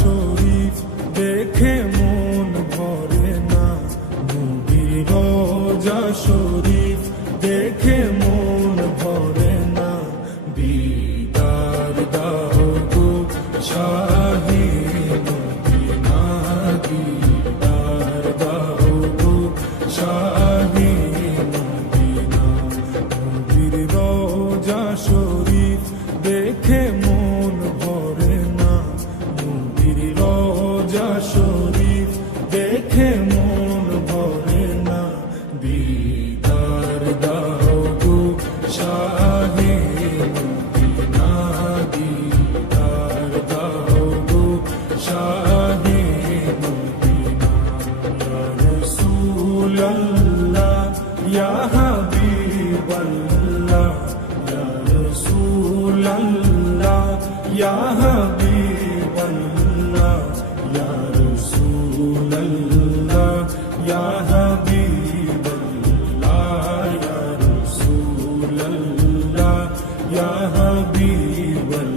শরীফ দেখে মন ভরে না, নবীর রওজা শরীফ দেখে মন ভরে না। দিদার দাও গো শাহে মদিনা, দিদার দাও গো শাহে মদিনা। নবীর রওজা শরীফ দেখে মন ভরে না, নবীর রওজা শরীফ দেখে মন ভরে না। দিদার দাও গো শাহে মদিনা, দিদার দাও গো শাহে মদিনা। ইয়া রাসূলাল্লাহ ইয়া হাবিবাল্লাহ, ইয়া রাসূলাল্লাহ ইয়া হাবিবাল্লাহ, ইয়া রাসূলাল্লাহ ইয়া হাবিবাল্লাহ, ইয়া রাসূলাল্লাহ ইয়া হাবিবাল্লাহ।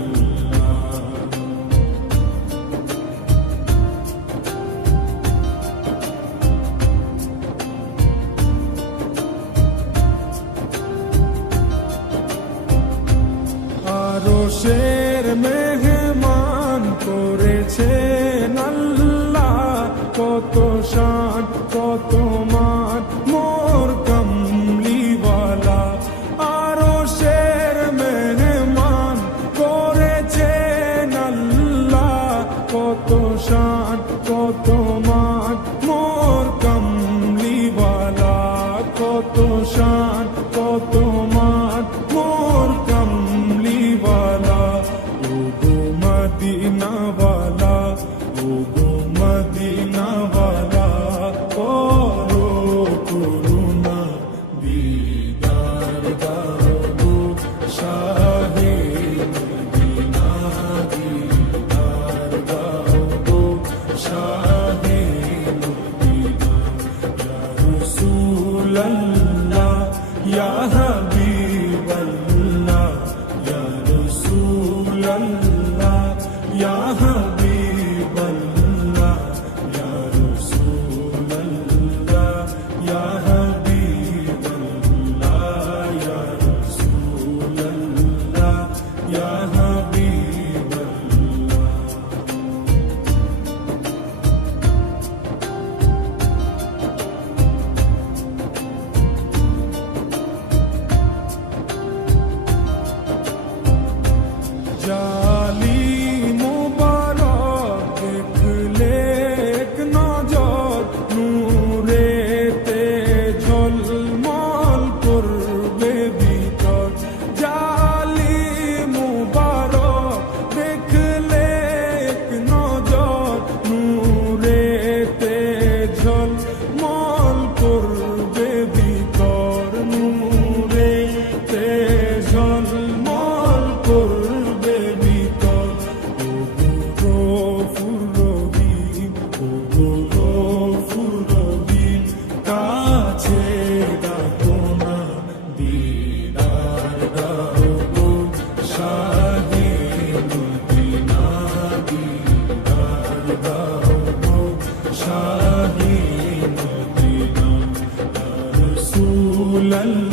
আরশের মেহমান করেছেন আল্লাহ, কত শান কত মান মোর কামলিওয়ালা। আরশের মেহমান করেছেন আল্লাহ, কত শান কত মান মোর কামলিওয়ালা, কত শান কত মান মোর কামলিওয়ালা। ও গো মদিনাওয়ালা, ও গো মদিনাওয়ালা, করো করুণা। দিদার দাও গো শাহে মদিনা, দিদার দাও গো শাহে মদিনা। ইয়া রাসূলাল্লাহ ইয়া হাবিবাল্লাহ, ইয়া রাসূলাল্লাহ ইয়া হাবিবাল্লাহ, ইয়া রাসূলাল্লাহ ইয়া হাবিবাল্লাহ, ইয়া রাসূলাল্লাহ ইয়া হাবিবাল্লাহ। জালি মুবারক দেখলে এক নজর, নূরেতে ঝলমল করবে ভিতর। জালি মুবারক দেখলে এক নজর, নূরেতে ঝলমল করবে ভিতর, নূরেতে ঝলমল করবে ভিতর। ও গো গফুর রহিম, ও গো গফুর রহিম, কাছে ডাকো না। দিদার দাও গো শাহে মদিনা, দিদার দাও গো শাহে মদিনা। ইয়া রাসূলাল্লাহ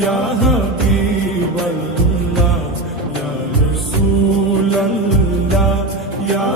ইয়া হাবিবাল্লাহ, ইয়া রাসূলাল্লাহ ইয়া